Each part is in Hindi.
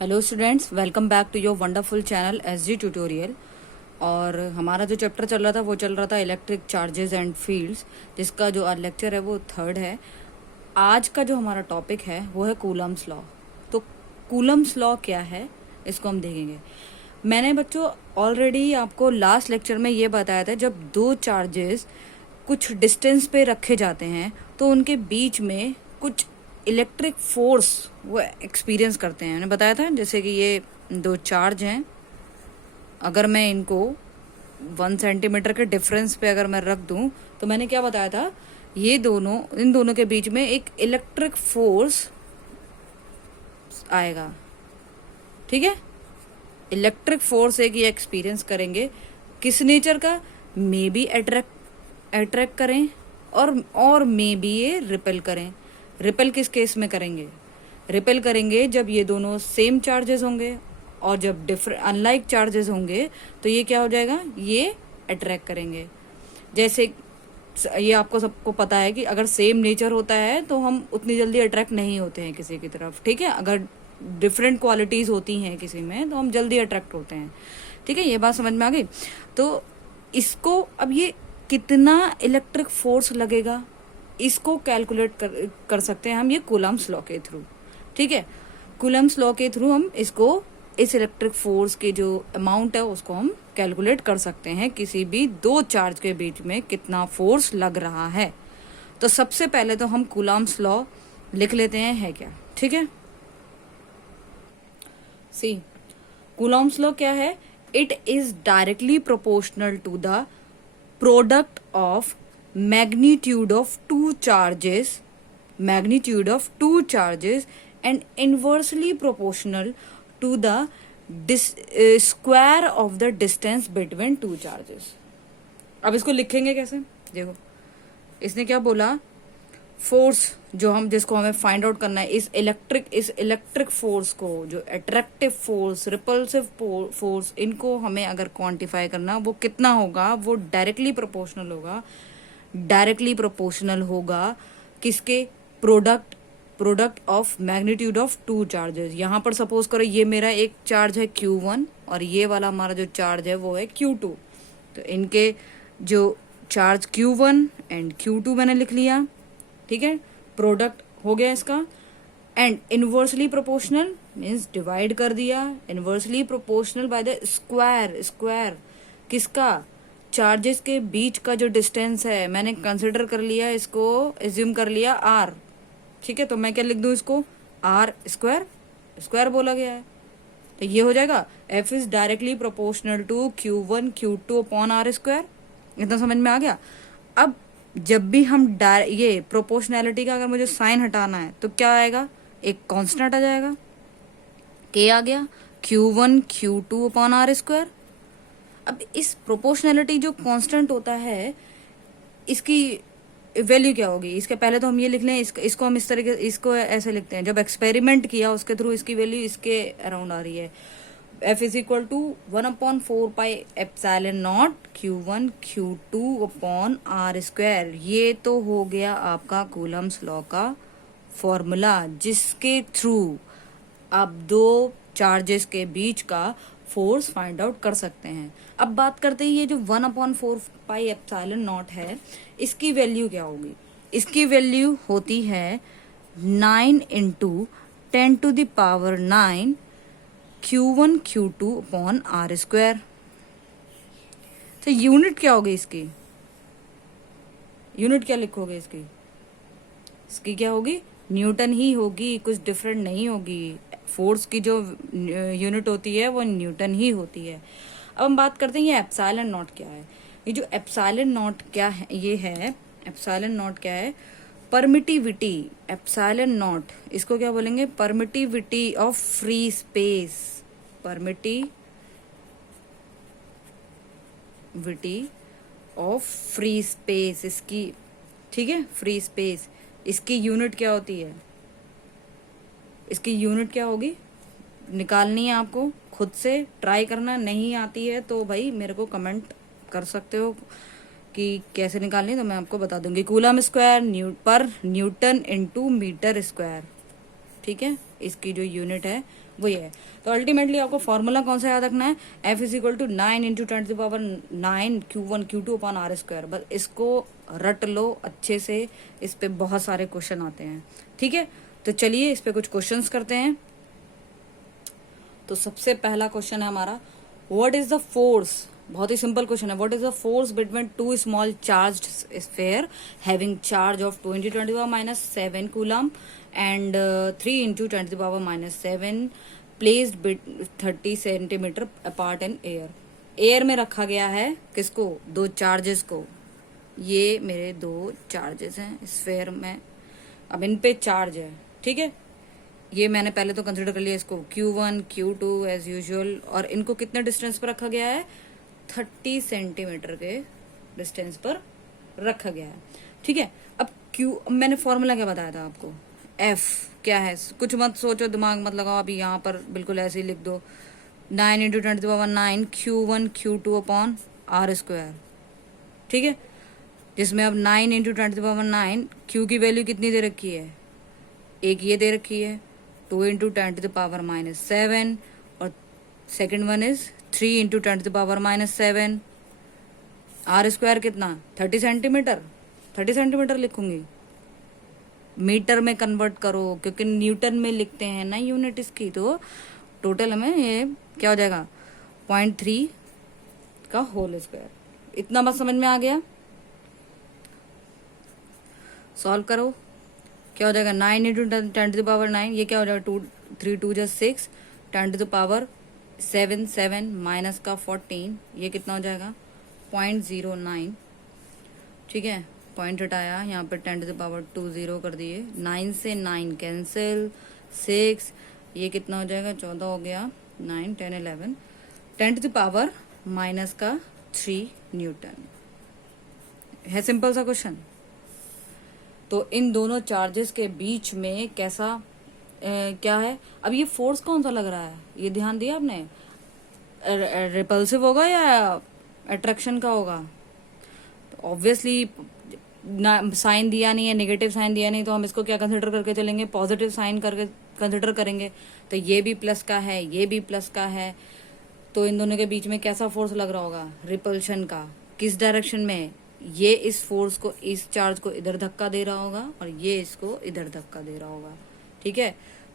Hello students, welcome back to your wonderful channel SG tutorial. और हमारा जो चैप्टर चल रहा था वो चल रहा था इलेक्ट्रिक चार्जेस एंड फील्ड्स, जिसका जो आज लेक्चर है वो थर्ड है। आज का जो हमारा टॉपिक है वो है कूलम्स लॉ। तो कूलम्स लॉ क्या है इसको हम देखेंगे। मैंने बच्चों ऑलरेडी आपको लास्ट लेक्चर में ये बताया था, जब दो चार्जेस कुछ डिस्टेंस पे रखे जाते हैं तो उनके बीच में कुछ इलेक्ट्रिक फोर्स वो एक्सपीरियंस करते हैं। मैंने बताया था जैसे कि ये दो चार्ज हैं, अगर मैं इनको 1 सेंटीमीटर के डिफरेंस पे अगर मैं रख दूं तो मैंने क्या बताया था, ये दोनों इन दोनों के बीच में एक इलेक्ट्रिक फोर्स आएगा। ठीक है, इलेक्ट्रिक फोर्स एक ये एक्सपीरियंस करेंगे। किस नेचर का? मे बी अट्रैक्ट करें और मे बी ये रिपेल करें। रिपेल किस केस में करेंगे? रिपेल करेंगे जब ये दोनों सेम चार्जेस होंगे, और जब डिफरेंट अनलाइक चार्जेस होंगे तो ये क्या हो जाएगा, ये अट्रैक्ट करेंगे। जैसे ये आपको सबको पता है कि अगर सेम नेचर होता है तो हम उतनी जल्दी अट्रैक्ट नहीं होते हैं किसी की तरफ। ठीक है, अगर डिफरेंट क्वालिटीज होती हैं किसी में तो हम जल्दी अट्रैक्ट होते हैं। ठीक है, ये बात समझ में आ गई। तो इसको अब ये कितना इलेक्ट्रिक फोर्स लगेगा इसको कैलकुलेट कर सकते हैं हम ये कूलम्स लॉ के थ्रू। ठीक है, कूलम्स लॉ के थ्रू हम इसको इस इलेक्ट्रिक फोर्स की जो अमाउंट है उसको हम कैलकुलेट कर सकते हैं, किसी भी दो चार्ज के बीच में कितना फोर्स लग रहा है। तो सबसे पहले तो हम कूलम्स लॉ लिख लेते हैं, है क्या। ठीक है, सी कूलम्स लॉ क्या है? It is directly proportional to the product of magnitude of two charges and inversely proportional to the square of the distance between two charges। अब इसको लिखेंगे कैसे? देखो, इसने क्या बोला, फोर्स जिसको हमें फाइंड आउट करना है, इस इलेक्ट्रिक फोर्स को, जो अट्रैक्टिव फोर्स, रिपल्सिव फोर्स, इनको हमें अगर क्वांटिफाई करना, वो कितना होगा? वो डायरेक्टली प्रोपोर्शनल होगा किसके? Product of magnitude of two charges. यहाँ पर सपोज करो ये मेरा एक चार्ज है Q1 और ये वाला हमारा जो चार्ज है वो है Q2। तो इनके जो चार्ज Q1 एंड Q2 मैंने लिख लिया। ठीक है, प्रोडक्ट हो गया इसका। And inversely proportional means divide कर दिया, inversely proportional by the square किसका? चार्जेस के बीच का जो डिस्टेंस है मैंने कंसिडर कर लिया, इसको एज्यूम कर लिया R। ठीक है, तो मैं क्या लिख दूं इसको? R स्क्वायर बोला गया है, तो ये हो जाएगा F is directly proportional to Q1 Q2 upon R square. इतना समझ में आ गया। अब जब भी हम ये प्रोपोर्शनैलिटी का अगर मुझे साइन हटाना है तो क्या आएगा? एक कांस्टेंट आ जाएगा, K आ गया, Q1 Q2 upon R square. अब इस प्रोपोर्शनैलिटी जो कांस्टेंट होता है, इसकी वैल्यू क्या होगी? इसके पहले तो हम ये लिख लें, इसको हम इस तरीके, इसको ऐसे लिखते हैं, जब एक्सपेरिमेंट किया उसके थ्रू इसकी वैल्यू इसके अराउंड आ रही है। F is equal to 1/4 pi epsilon naught Q1 Q2 upon R square. ये तो हो गया आपका कूलम्स लॉ का फॉर्मूला, जिसके थ्रू आप दो चार्जेस के बीच का फोर्स फाइंड आउट कर सकते हैं। अब बात करते हैं, ये जो 1/4 पाई एप्सिलॉन नॉट है, इसकी वैल्यू क्या होगी? इसकी वैल्यू होती है 9 × 10⁹ Q1 Q2 upon R square. तो यूनिट क्या होगी इसकी? यूनिट क्या लिखोगे इसकी? इसकी क्या होगी? न्यूटन ही होगी, कुछ डिफरेंट नहीं होगी। फोर्स की जो यूनिट होती है वो न्यूटन ही होती है। अब हम बात करते हैं ये एप्सिलॉन नॉट क्या है। ये जो एप्सिलॉन नॉट क्या है, ये है एप्सिलॉन नॉट क्या है? परमिटिविटी। एप्सिलॉन नॉट इसको क्या बोलेंगे? Permittivity of free space. Permittivity of free space इसकी। ठीक है, फ्री स्पेस, इसकी यूनिट क्या होती है? इसकी यूनिट क्या होगी निकालनी है आपको, खुद से ट्राई करना। नहीं आती है तो भाई मेरे को कमेंट कर सकते हो कि कैसे निकालनी है, तो मैं आपको बता दूंगी। कूलम स्क्वायर पर न्यूटन × मीटर स्क्वायर। ठीक है, इसकी जो यूनिट है वो ये है। तो अल्टीमेटली आपको फॉर्मूला कौन सा याद रखना है, F is equal to 9 into 10⁻9 Q1 Q2 upon R square. बस इसको रट लो अच्छे से, इस पे बहुत सारे क्वेश्चन आते हैं। ठीक है, तो चलिए इस पे कुछ क्वेश्चंस करते हैं। तो सबसे पहला क्वेश्चन है हमारा, व्हाट इज द फोर्स, बहुत ही सिंपल क्वेश्चन है, what is the force between two small charged sphere having charge of 2 into 10⁻⁷ coulomb and 3 into 10⁻⁷ placed 30 centimetre apart in air. Air में रखा गया है किसको, दो चार्जेस को। ये मेरे दो चार्जेस हैं स्फीयर में, अब इन पे चार्ज है। ठीक है, ये मैंने पहले तो कंसिडर कर लिया इसको Q1 Q2 एज यूजुअल, और इनको कितने डिस्टेंस पर रखा गया है, 30 सेंटीमीटर के डिस्टेंस पर रखा गया है। ठीक है, अब मैंने फॉर्मूला क्या बताया था आपको, F क्या है, कुछ मत सोचो, दिमाग मत लगाओ, अभी यहाँ पर बिल्कुल ऐसे ही लिख दो, 9 into 10⁻9 Q1 Q2 upon R square. ठीक है, जिसमें अब 9 इंटू 10⁻9 Q की वैल्यू कितनी दे रखी है, एक ये दे रखी है 2 इंटू 10⁻⁷, और second one is 3 into 10⁻⁷। R square कितना, 30 सेंटीमीटर, 30 सेंटीमीटर लिखूंगी, मीटर में कन्वर्ट करो क्योंकि न्यूटन में लिखते हैं ना यूनिट इसकी। तो टोटल हमें ये क्या हो जाएगा, 0.3 का होल स्क्वायर। इतना बस समझ में आ गया, सॉल्व करो, क्या हो जाएगा 9 इंटू 10⁻9, ये क्या हो जाएगा 3 2 6, 10⁻7 7 माइनस का 14, ये कितना हो जाएगा 0.09। ठीक है, पॉइंट हटाया, यहाँ पर 10⁻2 0 कर दिए, 9 से 9 कैंसिल, 6, ये कितना हो जाएगा 14 हो गया, 9 10 11, 10⁻³ न्यूटन है। सिंपल सा क्वेश्चन। तो इन दोनों चार्जेस के बीच में कैसा क्या है, अब ये फोर्स कौन सा लग रहा है, ये ध्यान दिया आपने, रिपल्सिव होगा या अट्रैक्शन का होगा। तो ऑब्वियसली साइन दिया नहीं है, नेगेटिव साइन दिया नहीं, तो हम इसको क्या कंसिडर करके चलेंगे, पॉजिटिव साइन करके कंसिडर करेंगे। तो ये भी प्लस का है, ये भी प्लस का है, तो इन दोनों के बीच में कैसा फोर्स लग रहा होगा, रिपल्शन का। किस डायरेक्शन में, ये इस फोर्स को, इस चार्ज को इधर धक्का दे रहा होगा और ये इसको इधर धक्का दे रहा होगा। ठीक है,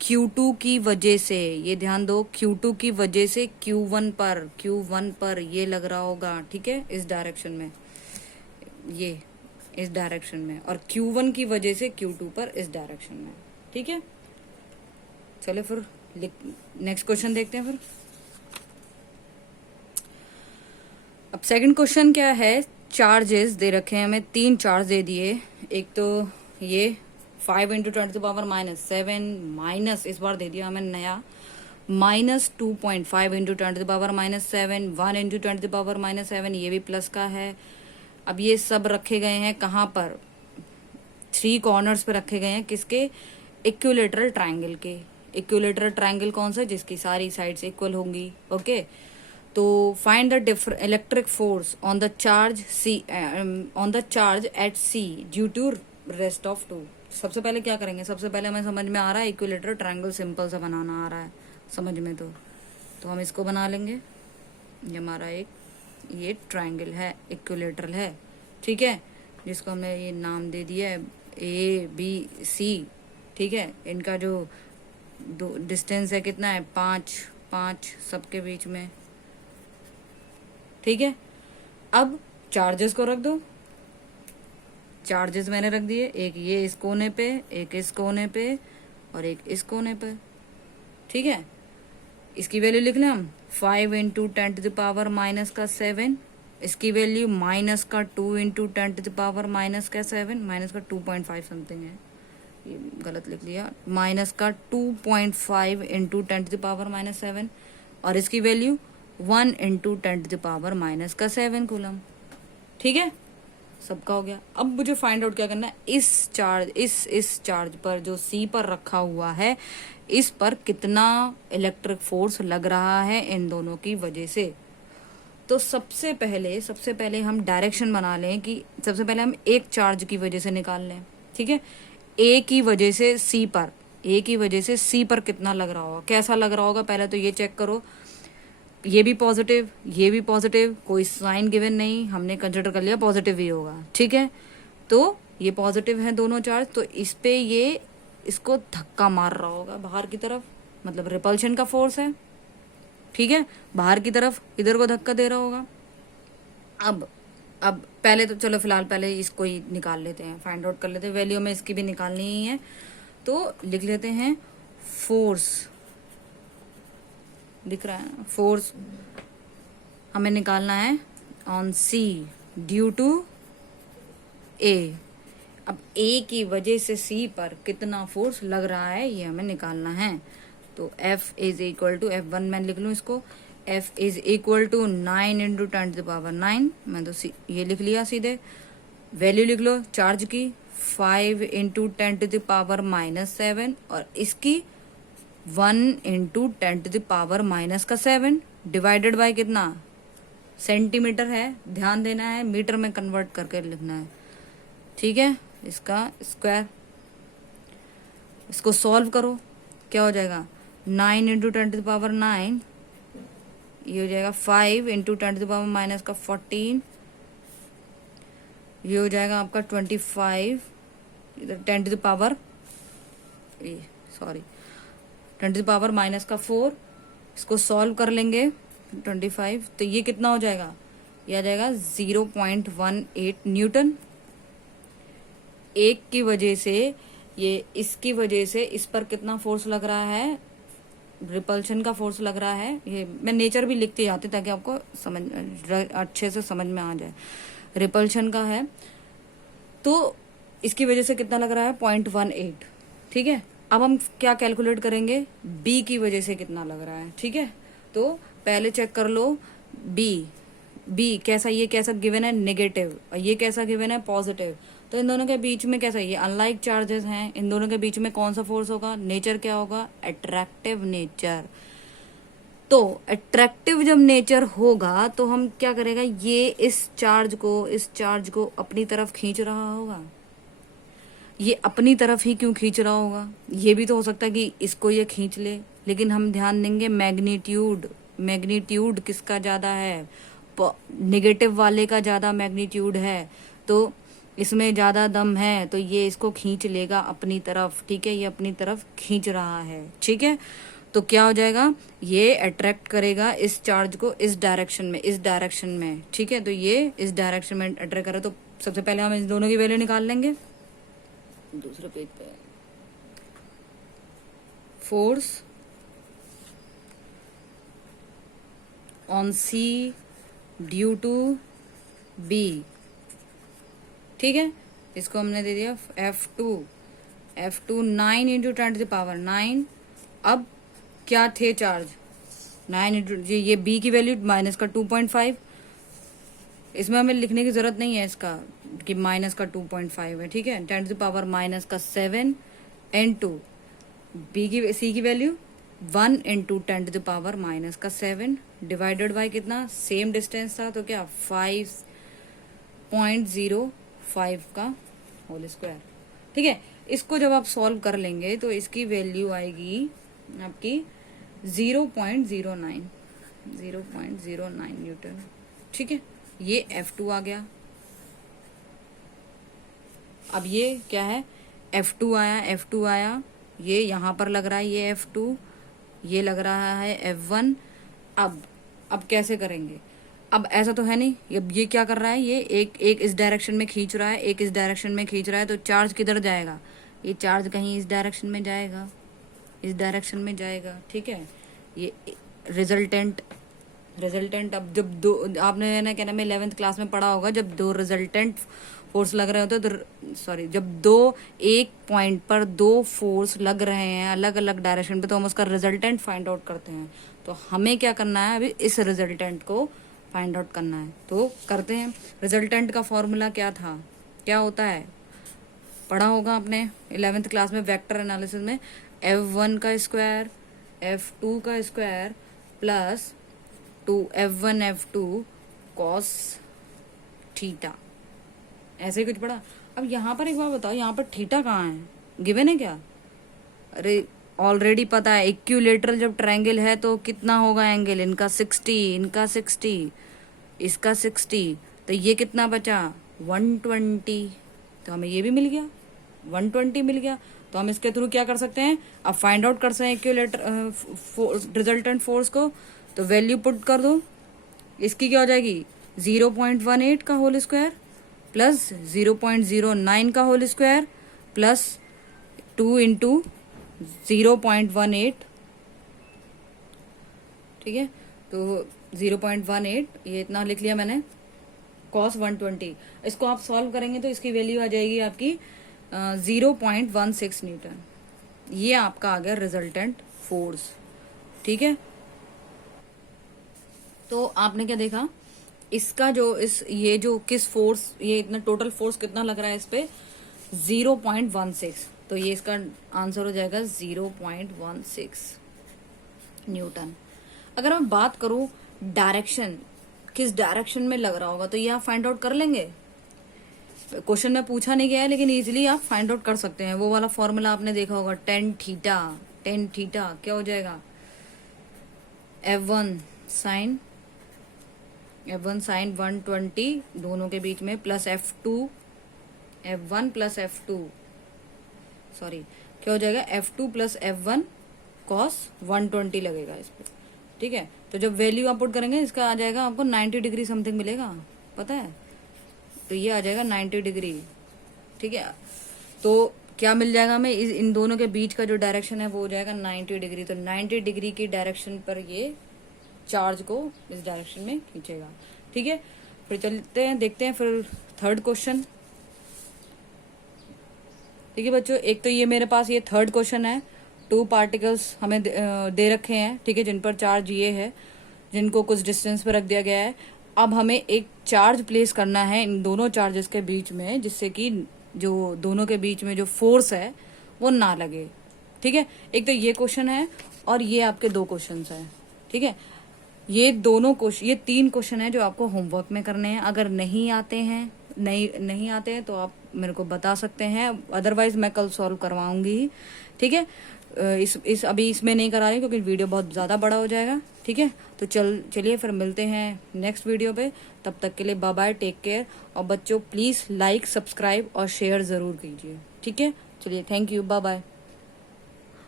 Q2 की वजह से, ये ध्यान दो, Q2 की वजह से Q1 पर ये लग रहा होगा। ठीक है, इस डायरेक्शन में, ये इस डायरेक्शन में, और Q1 की वजह से Q2 पर इस डायरेक्शन में। ठीक है, चलो फिर नेक्स्ट क्वेश्चन देखते हैं। फिर अब सेकंड क्वेश्चन क्या है, चार्जेस दे रखे हैं हमें, 3 चार्ज दे दिए। एक तो ये 5 इंटू 10⁻⁷ माइनस, इस बार दे दिया हमें नया, -2.5 इंटू 10⁻⁷, 1 इंटू 10⁻⁷, ये भी प्लस का है। अब ये सब रखे गए हैं कहाँ पर, 3 कॉर्नर्स पे रखे गए हैं, किसके, इक्विलेटरल ट्रायंगल के। इक्विलेटरल ट्रायंगल कौन सा, जिसकी सारी साइड्स इक्वल होंगी। ओके, तो find the electric force on the charge at C due to rest of 2। सबसे पहले क्या करेंगे, सबसे पहले हमें समझ में आ रहा है इक्विलेटरल ट्रायंगल सिंपल सा बनाना आ रहा है समझ में, तो हम इसको बना लेंगे। ये हमारा एक ये ट्रायंगल है, इक्विलेटरल है। ठीक है, जिसको हमने ये नाम दे दिया है ABC। ठीक है, इनका जो डिस्टेंस है कितना है, 5 सबके बीच में। ठीक है, अब चार्जेस को रख दो, चार्जेस मैंने रख दिए, एक ये इस कोने पे, एक इस कोने पे, और एक इस कोने पे। ठीक है, इसकी वैल्यू लिख लें हम, 5 इंटू 10⁻⁻7, इसकी वैल्यू माइनस का 2 इंटू 10⁻⁻7, माइनस का 2.5 समथिंग है, ये गलत लिख लिया, माइनस का 2.5 इंटू 10⁻⁻7, और इसकी वैल्यू 1 इंटू 10⁻⁻7 कूलम। ठीक है, सबका हो गया। अब मुझे फाइंड आउट क्या करना है, इस चार्ज पर जो C पर रखा हुआ है, इस पर कितना इलेक्ट्रिक फोर्स लग रहा है इन दोनों की वजह से। तो सबसे पहले हम डायरेक्शन बना लें कि सबसे पहले हम एक चार्ज की वजह से निकाल लें। ठीक है, A की वजह से C पर ए की वजह से सी पर कितना लग रहा होगा, कैसा लग रहा होगा, पहले तो ये चेक करो। ये भी पॉजिटिव, ये भी पॉजिटिव, कोई साइन गिवन नहीं, हमने कंसिडर कर लिया पॉजिटिव ही होगा, ठीक है। तो ये पॉजिटिव है दोनों चार्ज, तो इस पे ये इसको धक्का मार रहा होगा बाहर की तरफ, मतलब रिपल्शन का फोर्स है, ठीक है, बाहर की तरफ इधर को धक्का दे रहा होगा। अब पहले तो चलो फिलहाल पहले इसको ही निकाल लेते हैं, फाइंड आउट कर लेते हैं, वैल्यू में इसकी भी निकालनी ही है, तो लिख लेते हैं फोर्स, दिख रहा है फोर्स हमें निकालना है ऑन सी ड्यू टू ए। अब ए की वजह से सी पर कितना फोर्स लग रहा है ये हमें निकालना है। तो F is equal to F1 मैं लिख लूँ इसको, F is equal to 9 into 10⁻9, मैं तो ये लिख लिया सीधे। वैल्यू लिख लो चार्ज की 5 इंटू 10⁻⁻7 और इसकी 1 इंटू 10⁻⁻7 डिवाइडेड बाय कितना, सेंटीमीटर है, ध्यान देना है, मीटर में कन्वर्ट करके लिखना है, ठीक है। इसका स्क्वायर, इसको सॉल्व करो, क्या हो जाएगा 9 इंटू 10⁻9, ये हो जाएगा 5 इंटू 10⁻⁻14, ये हो जाएगा आपका 25, इधर 10⁻4, इसको सॉल्व कर लेंगे 25, तो ये कितना हो जाएगा, ये आ जाएगा 0.18 न्यूटन। एक की वजह से ये, इसकी वजह से इस पर कितना फोर्स लग रहा है, रिपल्शन का फोर्स लग रहा है। ये मैं नेचर भी लिखते जाती ताकि आपको समझ अच्छे से समझ में आ जाए, रिपल्शन का है, तो इसकी वजह से कितना लग रहा है 0.18, ठीक है। अब हम क्या कैलकुलेट करेंगे, बी की वजह से कितना लग रहा है, ठीक है। तो पहले चेक कर लो बी कैसा, ये कैसा गिवन है नेगेटिव और ये कैसा गिवन है पॉजिटिव, तो इन दोनों के बीच में कैसा, ये अनलाइक चार्जेस हैं, इन दोनों के बीच में कौन सा फोर्स होगा, नेचर क्या होगा, अट्रैक्टिव नेचर। तो अट्रैक्टिव जब नेचर होगा तो हम क्या करेगा, ये इस चार्ज को अपनी तरफ खींच रहा होगा। ये अपनी तरफ ही क्यों खींच रहा होगा, ये भी तो हो सकता है कि इसको ये खींच ले, लेकिन हम ध्यान देंगे मैग्नीट्यूड किसका ज्यादा है, नेगेटिव वाले का ज्यादा मैग्नीट्यूड है, तो इसमें ज्यादा दम है, तो ये इसको खींच लेगा अपनी तरफ, ठीक है, ये अपनी तरफ खींच रहा है, ठीक है। तो क्या हो जाएगा, ये अट्रैक्ट करेगा इस चार्ज को इस डायरेक्शन में, ठीक है। तो ये इस डायरेक्शन में अट्रैक्ट करे, तो सबसे पहले हम इन दोनों की वैल्यू निकाल लेंगे दूसरे पेज पे। Force on C due to B, ठीक है, इसको हमने दे दिया F2 9 इंटू 10⁻9। अब क्या थे चार्ज 9 इंटू ये बी की वैल्यू माइनस का 2.5, इसमें हमें लिखने की जरूरत नहीं है इसका कि माइनस का 2.5 है, ठीक है। 10⁻⁻7 इंटू सी की वैल्यू 1 इंटू 10⁻⁻7 डिवाइडेड बाय कितना, सेम डिस्टेंस था तो क्या 5.05 का होल स्क्वायर, ठीक है। इसको जब आप सॉल्व कर लेंगे तो इसकी वैल्यू आएगी आपकी 0.09 न्यूटन, ठीक है। ये F2 आ गया। अब ये क्या है, F2 आया, ये यहां पर लग रहा है ये F2, ये लग रहा है F1। अब कैसे करेंगे, अब ऐसा तो है नहीं, अब ये क्या कर रहा है, ये एक इस डायरेक्शन में खींच रहा है, एक इस डायरेक्शन में खींच रहा है, तो चार्ज किधर जाएगा, ये चार्ज कहीं इस डायरेक्शन में जाएगा, ठीक है। ये रिजल्टेंट अब जब दो, आपने ना क्या नाम है 11th क्लास में पढ़ा होगा, जब दो रिजल्टेंट फोर्स लग रहे होते तो जब दो एक पॉइंट पर दो फोर्स लग रहे हैं अलग अलग डायरेक्शन पे, तो हम उसका रिजल्टेंट फाइंड आउट करते हैं। तो हमें क्या करना है, अभी इस रिजल्टेंट को फाइंड आउट करना है, तो करते हैं। रिजल्टेंट का फॉर्मूला क्या था, क्या होता है, पढ़ा होगा आपने 11th क्लास में वेक्टर एनालिसिस में, F1 का स्क्वायर F2 का square plus 2F1 F2 cos theta, ऐसे ही कुछ पढ़ा। अब यहाँ पर एक बार बताओ, यहाँ पर थीटा कहाँ है, गिवन है क्या, अरे ऑलरेडी पता है, इक्विलेटरल जब ट्रायंगल है तो कितना होगा एंगल, इनका 60, इनका 60, इसका 60, तो ये कितना बचा 120, तो हमें ये भी मिल गया 120 मिल गया। तो हम इसके थ्रू क्या कर सकते हैं, अब फाइंड आउट कर सकते हैं इक्विलेटर रिजल्टेंट फोर्स को। तो वैल्यू पुट कर दो, इसकी क्या हो जाएगी 0.18 का होल स्क्वायर प्लस 0.09 का होल स्क्वायर प्लस 2 इंटू 0.18, ठीक है। तो 0.18 ये इतना लिख लिया मैंने, cos 120। इसको आप सॉल्व करेंगे तो इसकी वैल्यू आ जाएगी आपकी 0.16 न्यूटन। ये आपका आ गया रिजल्टेंट फोर्स, ठीक है। तो आपने क्या देखा, इसका जो ये जो किस फोर्स, ये इतना टोटल फोर्स कितना लग रहा है इस पे 0.16, तो ये इसका आंसर हो जाएगा 0.16 न्यूटन। अगर मैं बात करूं डायरेक्शन, किस डायरेक्शन में लग रहा होगा, तो ये आप फाइंड आउट कर लेंगे। क्वेश्चन में पूछा नहीं गया है लेकिन इजीली आप फाइंड आउट कर सकते हैं। वो वाला फॉर्मूला आपने देखा होगा, टेन थीटा क्या हो जाएगा F1 साइन 120 दोनों के बीच में plus F1 plus F2, sorry क्या हो जाएगा F2 प्लस F1 cos 120 लगेगा इस पे, ठीक है। तो जब वैल्यू आप पुट करेंगे इसका आ जाएगा आपको 90 डिग्री समथिंग मिलेगा, पता है, तो ये आ जाएगा 90 डिग्री, ठीक है। तो क्या मिल जाएगा हमें, इन दोनों के बीच का जो डायरेक्शन है वो हो जाएगा 90 डिग्री। तो 90 डिग्री की डायरेक्शन पर ये चार्ज को इस डायरेक्शन में खींचेगा, ठीक है। फिर चलते हैं, देखते हैं फिर थर्ड क्वेश्चन, ठीक है बच्चों। एक तो ये मेरे पास ये थर्ड क्वेश्चन है, 2 पार्टिकल्स हमें दे रखे हैं, ठीक है, जिन पर चार्ज ये है, जिनको कुछ डिस्टेंस पर रख दिया गया है। अब हमें एक चार्ज प्लेस करना है इन दोनों चार्जेस के बीच में, जिससे कि जो दोनों के बीच में जो फोर्स है वो ना लगे, ठीक है। एक तो ये क्वेश्चन है और ये आपके 2 क्वेश्चन है, ठीक है। ये 3 क्वेश्चन है जो आपको होमवर्क में करने हैं। अगर नहीं आते हैं तो आप मेरे को बता सकते हैं, अदरवाइज मैं कल सॉल्व करवाऊंगी, ठीक है। अभी इसमें नहीं करा रही क्योंकि वीडियो बहुत ज़्यादा बड़ा हो जाएगा, ठीक है। तो चलिए फिर मिलते हैं नेक्स्ट वीडियो पे, तब तक के लिए बाय बाय, टेक केयर। और बच्चों प्लीज़ लाइक, सब्सक्राइब और शेयर ज़रूर कीजिए, ठीक है। चलिए थैंक यू, बाय बाय।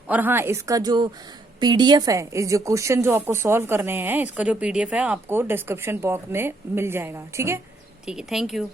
और हाँ, इसका जो PDF है, इस जो क्वेश्चन जो आपको सॉल्व करने हैं, इसका जो PDF है आपको डिस्क्रिप्शन बॉक्स में मिल जाएगा, ठीक है। ठीक है, थैंक यू।